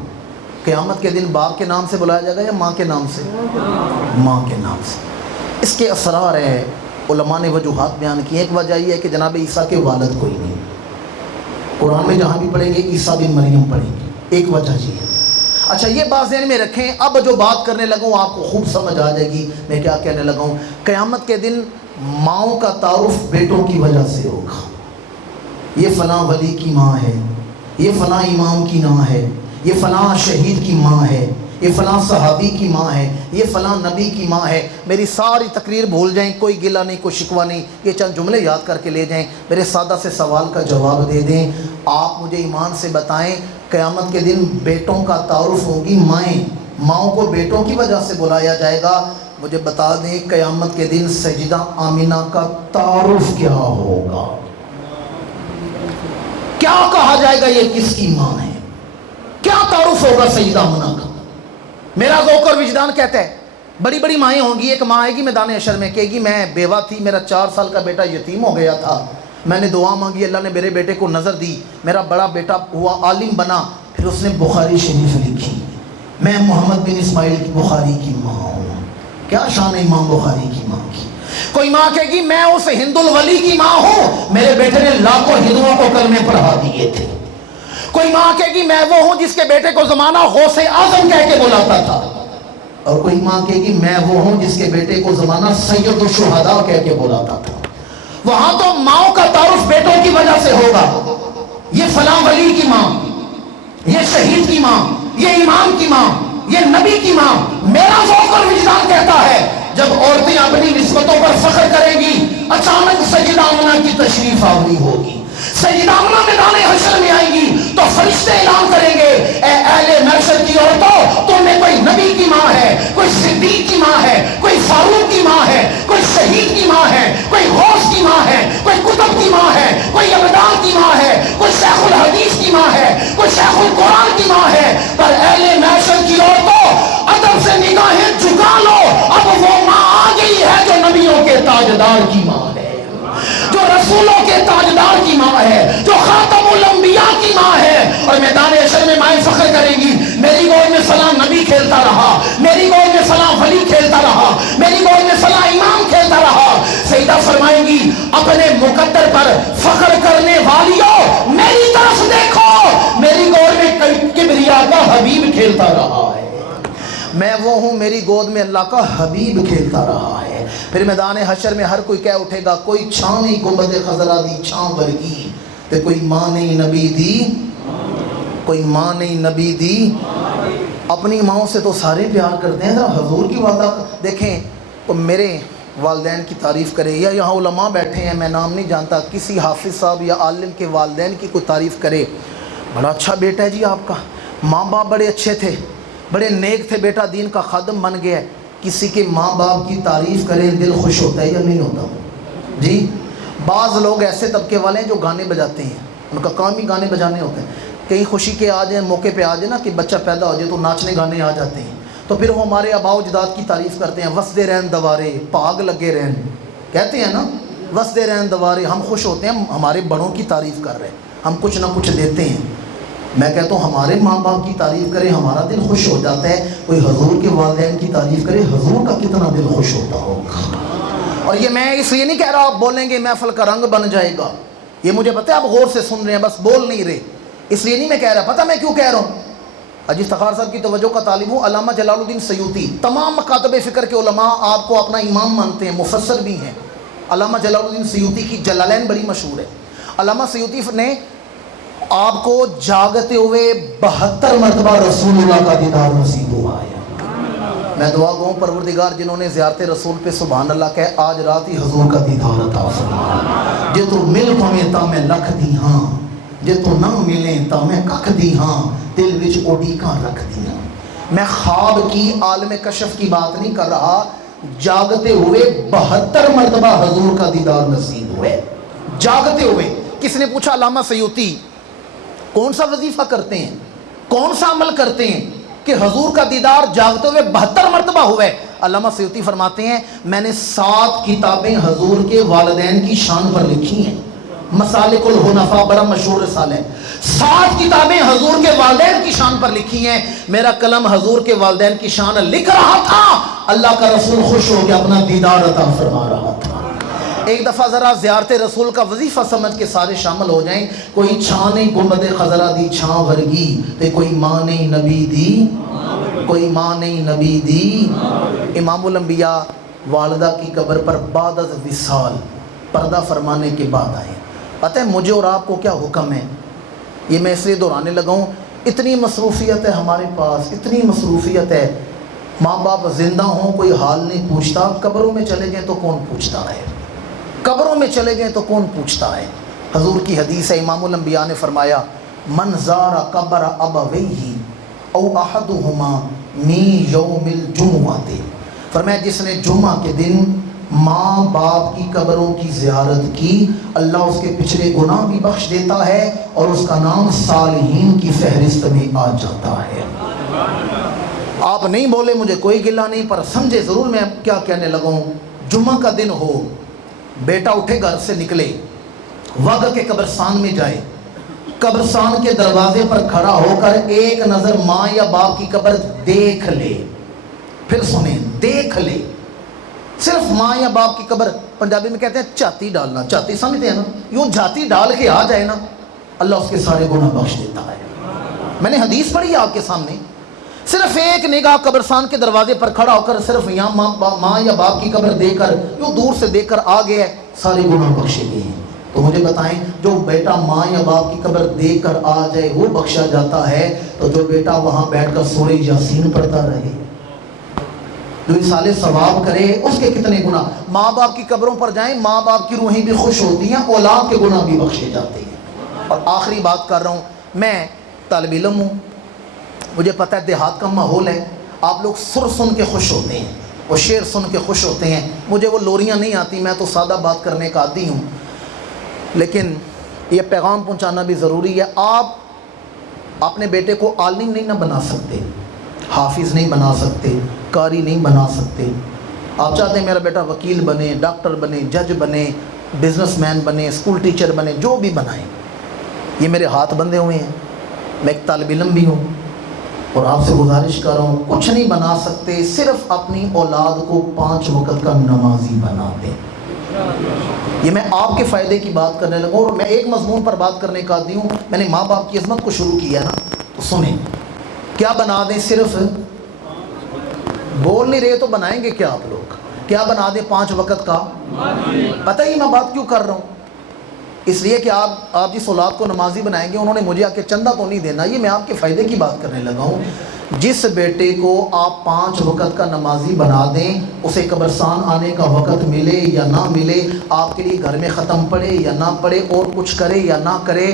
قیامت کے دن باپ کے نام سے بلایا جائے گا یا ماں کے نام سے؟ ماں کے نام سے۔ اس کے اسرار ہیں، علماء نے وجوہات بیان کی۔ ایک وجہ یہ ہے کہ جناب عیسیٰ کے والد کوئی نہیں، قرآن میں جہاں بھی پڑھیں گے عیسیٰ بن مریم پڑھیں گے، ایک وجہ یہ ہے۔ اچھا یہ بات ذہن میں رکھیں، اب جو بات کرنے لگا ہوں آپ کو خوب سمجھ آ جائے گی میں کیا کہنے لگا ہوں۔ قیامت کے دن ماؤں کا تعارف بیٹوں کی وجہ سے ہوگا، یہ فلاں ولی کی ماں ہے، یہ فلاں امام کی ماں ہے، یہ فلاں شہید کی ماں ہے، یہ فلاں صحابی کی ماں ہے، یہ فلاں نبی کی ماں ہے۔ میری ساری تقریر بھول جائیں، کوئی گلہ نہیں، کوئی شکوہ نہیں، یہ چند جملے یاد کر کے لے جائیں، میرے سادہ سے سوال کا جواب دے دیں۔ آپ مجھے ایمان سے بتائیں، قیامت کے دن بیٹوں کا تعارف ہوگی مائیں، ماؤں کو بیٹوں کی وجہ سے بلایا جائے گا۔ مجھے بتا دیں قیامت کے دن سیدہ آمینہ کا تعارف کیا ہوگا؟ کیا کہا جائے گا یہ کس کی ماں ہے؟ کیا تعارف ہوگا سیدہ آمینہ کا؟ میرا ذوق اور وجدان کہتا ہے بڑی بڑی مائیں ہوں گی، ایک ماں آئے گی میدان حشر میں، کہے گی میں بیوہ تھی، میرا 4 سال کا بیٹا یتیم ہو گیا تھا، میں نے دعا مانگی، اللہ نے میرے بیٹے کو نظر دی، میرا بڑا بیٹا ہوا عالم بنا، پھر اس نے بخاری شریف لکھی، میں محمد بن اسماعیل کی بخاری کی ماں ہوں۔ کیا شان ہے امام بخاری کی ماں کی؟ کوئی ماں کہے گی میں اس ہند الولی کی ماں ہوں، میرے بیٹے نے لاکھوں ہندوؤں کو کلمے پڑھا دیے تھے۔ کوئی ماں کہے گی میں وہ ہوں جس کے بیٹے کو زمانہ غوث اعظم کہہ کے بلاتا تھا، اور کوئی ماں کہے گی میں وہ ہوں جس کے بیٹے کو زمانہ سید الشہداء کہہ کے بلاتا تھا۔ وہاں تو ماؤں کا تعارف بیٹوں کی وجہ سے ہوگا، یہ فلاں ولی کی ماں، یہ شہید کی ماں، یہ امام کی ماں، یہ نبی کی ماں۔ میرا ذوق اور وجدان کہتا ہے جب عورتیں اپنی نسبتوں پر فخر کریں گی، اچانک سیدہ آمنہ کی تشریف آوری ہوگی، سیدہ آمنہ میدان حشر میں آئیں گی تو فرشتے اعلان کریں گے اے اہل محشر کی عورتوں، تم میں کوئی نبی کی ماں ہے، کوئی صدیق کی ماں ہے، کوئی فاروق کی ماں ہے، کوئی شہید کی ماں ہے، کوئی غوث کی ماں ہے، کوئی کتب کی ماں ہے، کوئی ابدال کی ماں ہے، کوئی شیخ الحدیث کی ماں ہے، کوئی شیخ القرآن کی ماں ہے۔ پر اہل محشر کی عورتوں ادب سے نگاہیں جھکا لو، اب وہ ماں آ گئی ہے جو نبیوں کے تاجدار کی ماں ہے، جو رسولوں کے تاجدار کی ماں ہے، جو خاتم الانبیاء کی ماں ہے۔ اور میدان حشر میں مائیں فخر کریں گی میری گود میں فلاں نبی کھیلتا رہا، میری گود میں فلاں ولی کھیلتا رہا، میری گود میں فلاں امام کھیلتا رہا۔ سیدہ فرمائیں گی اپنے مقدر پر فخر کرنے والیوں میری طرف دیکھو، میری گود میں کبریا کا حبیب کھیلتا رہا ہے، میں وہ ہوں میری گود میں اللہ کا حبیب کھیلتا رہا ہے۔ پھر میدان حشر میں ہر کوئی کہہ اٹھے گا کوئی چھاں نہیں گنبد خضرا دی چھاں ورگی، تے کوئی ماں نہیں نبی دی، کوئی ماں نہیں نبی دی۔ اپنی ماؤں سے تو سارے پیار کرتے ہیں، ذرا حضور کی وعدہ دیکھیں تو میرے والدین کی تعریف کرے، یا یہاں علماء بیٹھے ہیں میں نام نہیں جانتا، کسی حافظ صاحب یا عالم کے والدین کی کوئی تعریف کرے، بڑا اچھا بیٹا ہے جی آپ کا، ماں باپ بڑے اچھے تھے، بڑے نیک تھے، بیٹا دین کا خادم بن گیا ہے۔ کسی کے ماں باپ کی تعریف کریں دل خوش ہوتا ہے یا نہیں ہوتا؟ جی بعض لوگ ایسے طبقے والے ہیں جو گانے بجاتے ہیں، ان کا کام ہی گانے بجانے ہوتے ہیں، کہیں خوشی کے آ جائیں موقع پہ آ جائے نا کہ بچہ پیدا ہو جائے تو ناچنے گانے آ جاتے ہیں، تو پھر وہ ہمارے آباء و اجداد کی تعریف کرتے ہیں، وسدے رہن دوارے پاگ لگے رہن، کہتے ہیں نا وسدے رہن دوارے۔ ہم خوش ہوتے ہیں ہمارے بڑوں کی تعریف کر رہے ہیں، ہم کچھ نہ کچھ دیتے ہیں۔ میں کہتا ہوں ہمارے ماں باپ کی تعریف کرے ہمارا دل خوش ہو جاتا ہے، کوئی حضور کے والدین کی تعریف کرے حضور کا کتنا دل خوش ہوتا ہوگا۔ اور یہ میں اس لیے نہیں کہہ رہا آپ بولیں گے محفل کا رنگ بن جائے گا، یہ مجھے پتہ ہے آپ غور سے سن رہے ہیں بس بول نہیں رہے، اس لیے نہیں میں کہہ رہا، پتہ میں کیوں کہہ رہا ہوں؟ حاجی افتخار صاحب کی توجہ کا طالب ہوں، علامہ جلال الدین سیوطی، تمام مکاتب فکر کے علماء آپ کو اپنا امام مانتے ہیں، مفسر بھی ہیں۔ علامہ جلال الدین سیوطی کی جلالین بڑی مشہور ہے۔ علامہ سیوطی نے آپ کو جاگتے ہوئے 72 مرتبہ رسول اللہ کا دیدار نصیب ہوا ہے۔ میں دعا گو پروردگار جنہوں نے زیارت رسول پہ سبحان اللہ کہے آج رات ہی حضور کا دیدار عطا فرما. جے تو مل پویں تا میں لکھ دی ہاں، جے تو نہ ملیں تا میں ککھ دی ہاں، دل وچ اوڈیکاں رکھ دی ہاں. میں خواب کی عالم کشف کی بات نہیں کر رہا، جاگتے ہوئے 72 مرتبہ حضور کا دیدار نصیب ہوئے. جاگتے ہوئے. کس نے پوچھا علامہ سیوطی کون سا وظیفہ کرتے ہیں، کون سا عمل کرتے ہیں کہ حضور کا دیدار جاگتے ہوئے 72 مرتبہ ہوئے؟ علامہ سیوطی فرماتے ہیں میں نے 7 کتابیں حضور کے والدین کی شان پر لکھی ہیں. مسالک الحنفاء بڑا مشہور رسالہ ہے. 7 کتابیں حضور کے والدین کی شان پر لکھی ہیں. میرا قلم حضور کے والدین کی شان لکھ رہا تھا، اللہ کا رسول خوش ہو کے اپنا دیدار عطا فرما رہا تھا. ایک دفعہ ذرا زیارت رسول کا وظیفہ سمجھ کے سارے شامل ہو جائیں. کوئی چھاں نہیں گنبد خضرا دی چھاں ورگی تے کوئی ماں نہیں نبی دی، کوئی ماں نہیں نبی دی. امام الانبیاء والدہ کی قبر پر بعد از وصال پردہ فرمانے کے بعد آئے. پتہ ہے مجھے اور آپ کو کیا حکم ہے؟ یہ میں اس لیے دہرانے لگا ہوں، اتنی مصروفیت ہے ہمارے پاس، اتنی مصروفیت ہے. ماں باپ زندہ ہوں کوئی حال نہیں پوچھتا، قبروں میں چلے جائیں تو کون پوچھتا ہے؟ قبروں میں چلے گئے تو کون پوچھتا ہے؟ حضور کی حدیث ہے، امام الانبیاء نے فرمایا من زار قبر ابویہ او احدہما من یوم الجمعہ، فرمایا جس نے جمعہ کے دن ماں باپ کی قبروں کی زیارت کی اللہ اس کے پچھلے گناہ بھی بخش دیتا ہے اور اس کا نام صالحین کی فہرست میں آ جاتا ہے. آپ نہیں بولے مجھے کوئی گلہ نہیں، پر سمجھے ضرور میں کیا کہنے لگا ہوں. جمعہ کا دن ہو، بیٹا اٹھے گھر سے نکلے، وگ کے قبرستان میں جائے، قبرستان کے دروازے پر کھڑا ہو کر ایک نظر ماں یا باپ کی قبر دیکھ لے. پھر سنیں، دیکھ لے، صرف ماں یا باپ کی قبر. پنجابی میں کہتے ہیں چاتی ڈالنا، چاتی سمجھتے ہیں نا، یوں جاتی ڈال کے آ جائے نا اللہ اس کے سارے گناہ بخش دیتا ہے. میں نے حدیث پڑھی آپ کے سامنے. صرف ایک نگاہ قبرستان کے دروازے پر کھڑا ہو کر صرف یہاں ماں یا باپ کی قبر دیکھ کر یوں دور سے دیکھ کر آ گیا ہے، سارے گناہ بخشے گئے ہیں. تو مجھے بتائیں جو بیٹا ماں یا باپ کی قبر دیکھ کر آ جائے وہ بخشا جاتا ہے، تو جو بیٹا وہاں بیٹھ کر سورہ یاسین پڑھتا رہے، جو اصال ثواب کرے، اس کے کتنے گناہ. ماں باپ کی قبروں پر جائیں، ماں باپ کی روحیں بھی خوش ہوتی ہیں، اولاد کے گناہ بھی بخشے جاتے ہیں. اور آخری بات کر رہا ہوں، میں طالب علم ہوں، مجھے پتہ ہے دیہات کا ماحول ہے، آپ لوگ سر سن کے خوش ہوتے ہیں، وہ شعر سن کے خوش ہوتے ہیں. مجھے وہ لوریاں نہیں آتی، میں تو سادہ بات کرنے کا عادی ہوں، لیکن یہ پیغام پہنچانا بھی ضروری ہے. آپ اپنے بیٹے کو عالم نہیں نہ بنا سکتے، حافظ نہیں بنا سکتے، قاری نہیں بنا سکتے. آپ چاہتے ہیں میرا بیٹا وکیل بنے، ڈاکٹر بنے، جج بنے، بزنس مین بنے، اسکول ٹیچر بنے، جو بھی بنائیں. یہ میرے ہاتھ بندھے ہوئے ہیں، میں ایک طالب علم بھی ہوں، اور آپ سے گزارش کر رہا ہوں کچھ نہیں بنا سکتے، صرف اپنی اولاد کو 5 وقت کا نمازی بنا دیں. یہ میں آپ کے فائدے کی بات کرنے لگا اور میں ایک مضمون پر بات کرنے کا عادی ہوں. میں نے ماں باپ کی عظمت کو شروع کیا نا، تو سنیں کیا بنا دیں. صرف بول نہیں رہے تو بنائیں گے کیا آپ لوگ؟ کیا بنا دیں 5 وقت کا. پتہ ہی میں بات کیوں کر رہا ہوں؟ اس لیے کہ آپ جس اولاد کو نمازی بنائیں گے انہوں نے مجھے آ کے چندہ تو نہیں دینا. یہ میں آپ کے فائدے کی بات کرنے لگا ہوں. جس بیٹے کو آپ 5 وقت کا نمازی بنا دیں، اسے قبرستان آنے کا وقت ملے یا نہ ملے، آپ کے لیے گھر میں ختم پڑے یا نہ پڑے، اور کچھ کرے یا نہ کرے،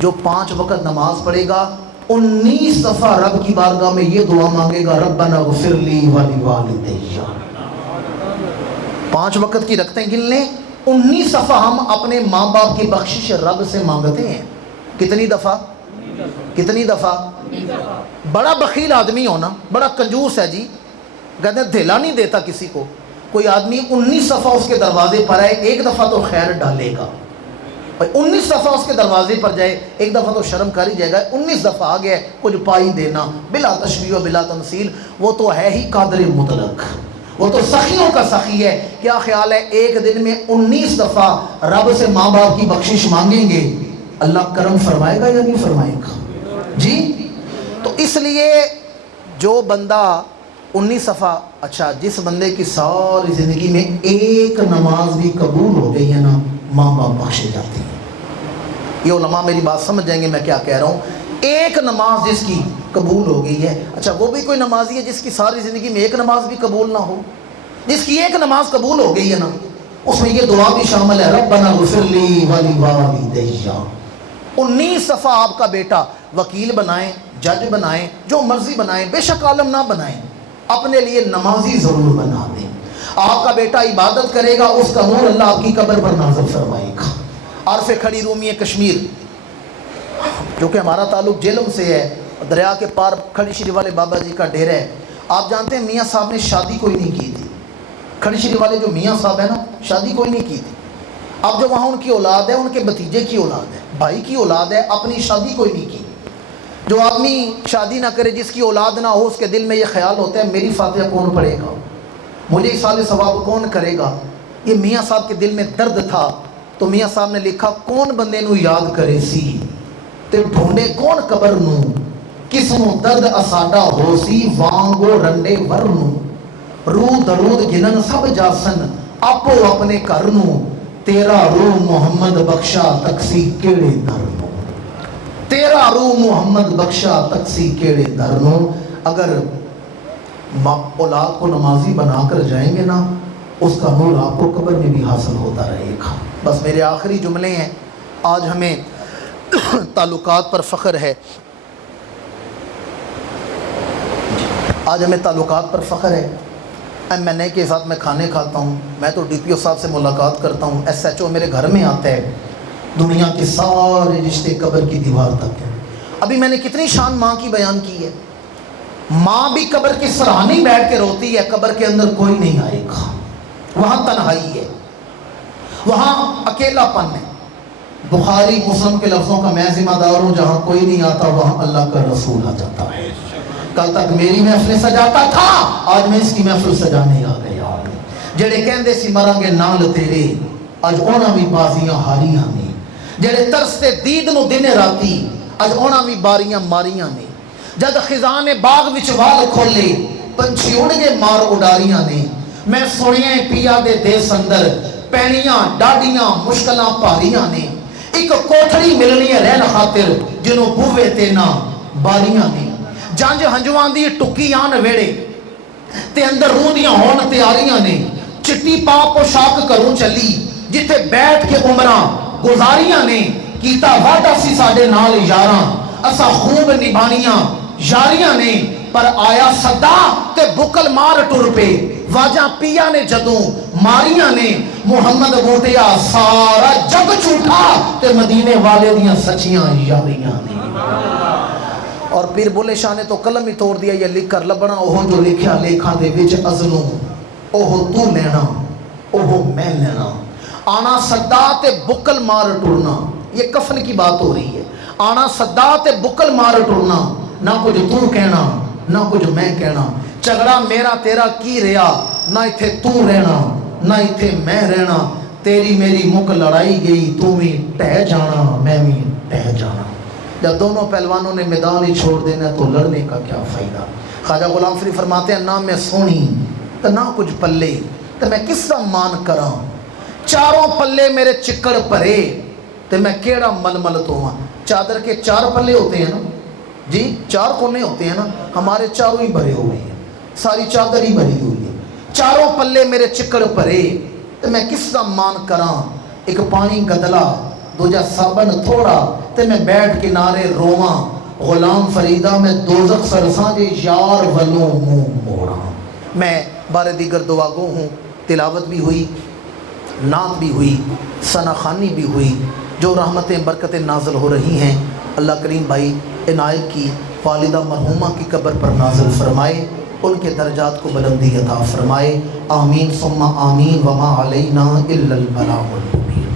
جو 5 وقت نماز پڑھے گا 19 دفعہ رب کی بارگاہ میں یہ دعا مانگے گا ربنا اغفر لی ولوالدی. 5 وقت کی رکعتیں گن لیں، 19 دفعہ ہم اپنے ماں باپ کی بخشش رب سے مانگتے ہیں. کتنی دفعہ؟ کتنی دفعہ؟ بڑا بخیل آدمی ہونا، بڑا کنجوس ہے جی، کہتے ہیں دھیلا نہیں دیتا کسی کو. کوئی آدمی 19 دفعہ اس کے دروازے پر آئے، ایک دفعہ تو خیر ڈالے گا. 19 دفعہ اس کے دروازے پر جائے، ایک دفعہ تو شرم کر ہی جائے گا. 19 دفعہ آ گیا کچھ پائی دینا بلا تشبیہ و بلا تمثیل، وہ تو ہے ہی قادر مطلق، وہ تو سخیوں کا سخی ہے. کیا خیال ہے ایک دن میں 19 دفعہ رب سے ماں باپ کی بخشش مانگیں گے، اللہ کرم فرمائے گا یا نہیں فرمائے گا جی؟ تو اس لیے جو بندہ 19 دفعہ، اچھا جس بندے کی ساری زندگی میں ایک نماز بھی قبول ہو گئی ہے نا، ماں باپ بخشے جاتے ہیں. یہ علماء میری بات سمجھ جائیں گے میں کیا کہہ رہا ہوں. ایک نماز جس کی قبول ہو گئی ہے. اچھا وہ بھی کوئی نمازی ہے جس کی ساری زندگی میں ایک نماز بھی قبول نہ ہو؟ جس کی ایک نماز قبول ہو گئی ہے نا، اس میں یہ دعا بھی شامل ہے، ربنا اغفر لی ولوالدی. 19 صفحہ آپ کا بیٹا وکیل بنائیں، جج بنائیں، جو مرضی بنائیں، بے شک عالم نہ بنائیں، اپنے لیے نمازی ضرور بنا دیں. آپ کا بیٹا عبادت کرے گا، اس کا نور اللہ آپ کی قبر پر نازل فرمائے گا. عارف کھڑی رومی کشمیر، جو کہ ہمارا تعلق جہلم سے ہے، دریا کے پار کھڑی شریف والے بابا جی کا ڈیرہ ہے. آپ جانتے ہیں میاں صاحب نے شادی کوئی نہیں کی تھی. کھڑی شریف والے جو میاں صاحب ہیں نا، شادی کوئی نہیں کی تھی. اب جو وہاں ان کی اولاد ہے، ان کے بھتیجے کی اولاد ہے، بھائی کی اولاد ہے، اپنی شادی کوئی نہیں کی. جو آدمی شادی نہ کرے، جس کی اولاد نہ ہو، اس کے دل میں یہ خیال ہوتا ہے میری فاتحہ کون پڑھے گا، مجھے اصال ثواب کون کرے گا. یہ میاں صاحب کے دل میں درد تھا، تو میاں صاحب نے لکھا کون بندے نو یاد کرے سی تے ڈھونڈے کون قبر نو، کس نو درد اساڈا ہو سی وانگو رنڈے ور نو. روح درود گنن سب جاسن آپو اپنے گھر نو، تیرا روح محمد بخشا تکسی کیڑے در نو. تیرا روح محمد بخشا تکسی کیڑے در نو. اگر اولاد کو نمازی بنا کر جائیں گے نا، اس کا نور آپ کو قبر میں بھی حاصل ہوتا رہے گا. بس میرے آخری جملے ہیں. آج ہمیں تعلقات پر فخر ہے، آج ہمیں تعلقات پر فخر ہے. ایم این اے کے ساتھ میں کھانے کھاتا ہوں، میں تو ڈی پی او صاحب سے ملاقات کرتا ہوں، ایس ایچ او میرے گھر میں آتا ہے. دنیا کے سارے رشتے قبر کی دیوار تک ہیں. ابھی میں نے کتنی شان ماں کی بیان کی ہے. ماں بھی قبر کی سرہانی بیٹھ کے روتی ہے، قبر کے اندر کوئی نہیں آئے گا، وہاں تنہائی ہے، وہاں اکیلا پن ہے. بخاری مسلم کے لفظوں کا میں ذمہ دار ہوں، جہاں کوئی نہیں آتا وہاں اللہ کا رسول آ جاتا ہے. کل تک میری محفل سجاتا تھا، آج میں اس کی محفل سجانے آ گیا. جڑے کہندے سی مران گے نال تیرے، اج اونا بھی بازیاں ہاریاں نے. جڑے ترستے دید نو دن راتی، اج اونا بھی باریاں ماریاں نے. جد خزاں نے باغ وچ وال کھولے، پنچھی اڑ گئے مار اڈاریاں نے. میں سنیاں پیا دے دیس اندر، پینیاں ڈاڈیاں مشکلاں پاریاں نے. ایک کوٹھڑی ملنی ہے رہن خاطر، جنوں بوے تے نہ باریاں نے. جانج ہنجوان دی ٹکی آن ویڑے تے اندر روح دیاں ہون تیاریاں نے. چٹی پا پوشاک کروں چلی، جتھے بیٹھ کے عمراں گزاریاں نے. کیتا وعدہ سی ساڈے نال یاراں، اسا خوب نبھانیاں یاریاں نے. پر آیا صدا تے بکل مار ٹر پے، واجہ پیا نے جدوں ماریاں نے. محمد بوٹیا سارا جگ چھوٹا، تے مدینے والے دیاں سچیاں یاریاں نے. اور پیر بولے شاہ نے تو قلم ہی توڑ دیا، یہ لکھ کر لبنا اوہ جو لکھیا لیکھاں دے وچ ازلوں، اوہ تو لینا اوہ میں لینا. آنا صدا تے بکل مار ٹرنا، یہ کفن کی بات ہو رہی ہے. آنا صدا تے بکل مار ٹرنا، نہ کچھ تو کہنا نہ کچھ میں کہنا. جھگڑا میرا تیرا کی رہا، نہ ایتھے تو رہنا نہ ایتھے میں رہنا. تیری میری مک لڑائی گئی، تو بھی ٹہ جانا میں بھی ٹہ جانا. جب دونوں پہلوانوں نے میدان ہی چھوڑ دینا تو لڑنے کا کیا فائدہ. خواجہ غلام فرید فرماتے ہیں نہ میں سونی تو نہ کچھ پلے، تو میں کس کا مان کراں. چاروں پلے میرے چکڑ پرے، تو میں کیڑا مل مل تو ہاں. چادر کے 4 پلے ہوتے ہیں نا جی، 4 کونے ہوتے ہیں نا، ہمارے چاروں ہی بھرے ہوئے ہیں، ساری چادر ہی بھری ہوئی ہے. چاروں پلے میرے چکڑ پرے، تو میں کس کا مان کراں. ایک پانی گدلا دوجا صابن تھوڑا، تے میں بیٹھ کنارے رواں. غلام فریدہ میں دوزخ سرساں جے یار ولوں منہ موڑاں. میں بارے دیگر دعا گو ہوں. تلاوت بھی ہوئی، نعت بھی ہوئی، ثنا خوانی بھی ہوئی. جو رحمتیں برکتیں نازل ہو رہی ہیں، اللہ کریم بھائی عنایت کی والدہ مرحومہ کی قبر پر نازل فرمائے، ان کے درجات کو بلندی عطا فرمائے. آمین ثم آمین. وما علینا الا البلاغ المبین.